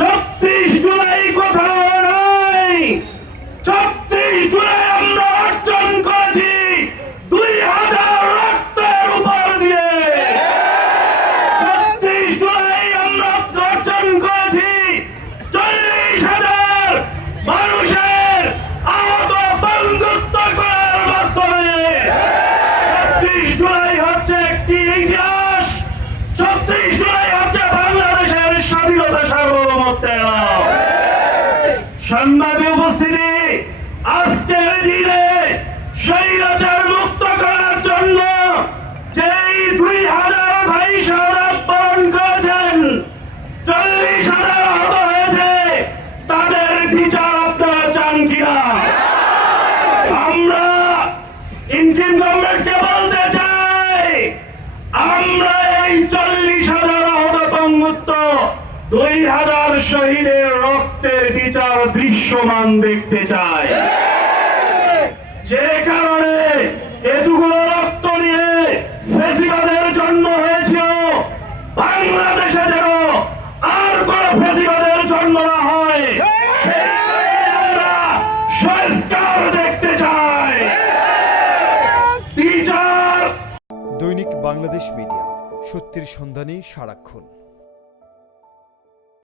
36 জুলাই কোথাও নাই। 36 জুলাই আমরা অর্জন করেছি 2000 রক্তের উপর দিয়ে। 36 জুলাই আমরা অর্জন করেছি 40,000 মানুষের আহত বন্ধুত্ব করার মাধ্যমে। 36 জুলাই হচ্ছে একটি ইতিহাস। 36 জুলাই হচ্ছে বাংলাদেশের স্বাধীনতা সার্বভৌমত্বের নাম। সাংবাদিক উপস্থিতি, আজকের দিনে স্বৈরাচার মুক্ত করার জন্য যেই 2000 ভাই শাহাদাত বরণ করেছেন, 40,000 আহত হয়েছে, তাদের বিচার আপনারা চান কিনা? আমরা ইন্ডিয়ান গভর্নমেন্টকে বলতে চাই, আমরা এই 40,000 আহত বঙ্গত্ব 2000 শহীদের রক্তের বিচার দৃশ্যমান দেখতে চাই। যে কারণে এতগুলো রক্ত নিয়ে ফেসিবাদের জন্ম হয়েছিল, বাংলাদেশে যেন আর কোন ফেসিবাদের জন্ম না হয়, আমরা সংস্কার দেখতে চাই। বিচার। দৈনিক বাংলাদেশ মিডিয়া, সত্যের সন্ধানে সারাক্ষণ।